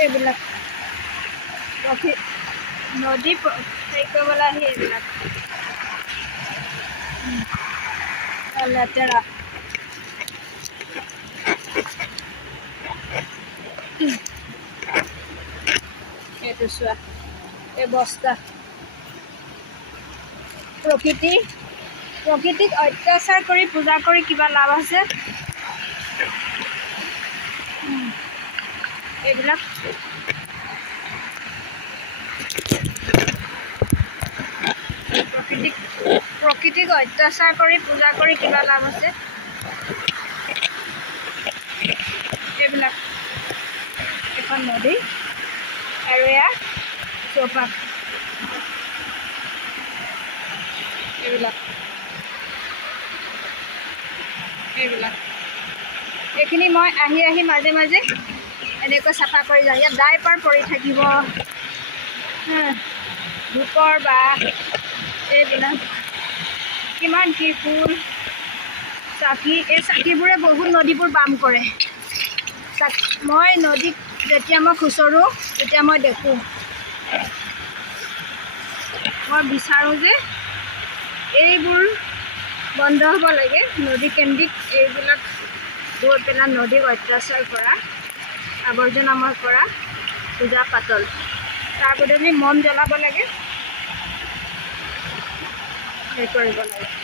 এইবিলাক নদী হেৰি কৰিবলৈ আহি এইবিলাক লেতেৰা এইটো চোৱা এই বস্তা প্ৰকৃতিক অত্যাচাৰ কৰি পূজা কৰি কিবা লাভ আছে এইবিলাক প্ৰকৃতিক অত্যাচাৰ কৰি পূজা কৰি কিবা লাভ আছে এইবিলাক এখন নদী আৰু এয়া চৌপাশ এইবিলাক এইখিনি মই আহি মাজে মাজে এনেকৈ চাফা কৰি যাওঁ ইয়াত ডাইপাৰ পৰি থাকিব ধূপৰ বা এইবিলাক কিমান কি ফুল চাকি এই চাকিবোৰে বহুত নদীবোৰ বাম কৰে মই নদীত যেতিয়া মই খুচৰোঁ তেতিয়া মই দেখোঁ মই বিচাৰোঁ যে এইবোৰ বন্ধ হ'ব লাগে নদী কেন্দ্ৰিক এইবিলাক গৈ পেলাই নদীক অত্যাচাৰ কৰা আৱৰ্জনাময় কৰা পূজা পাতল তাৰ বদলি মম জ্বলাব লাগে সেই কৰিব লাগে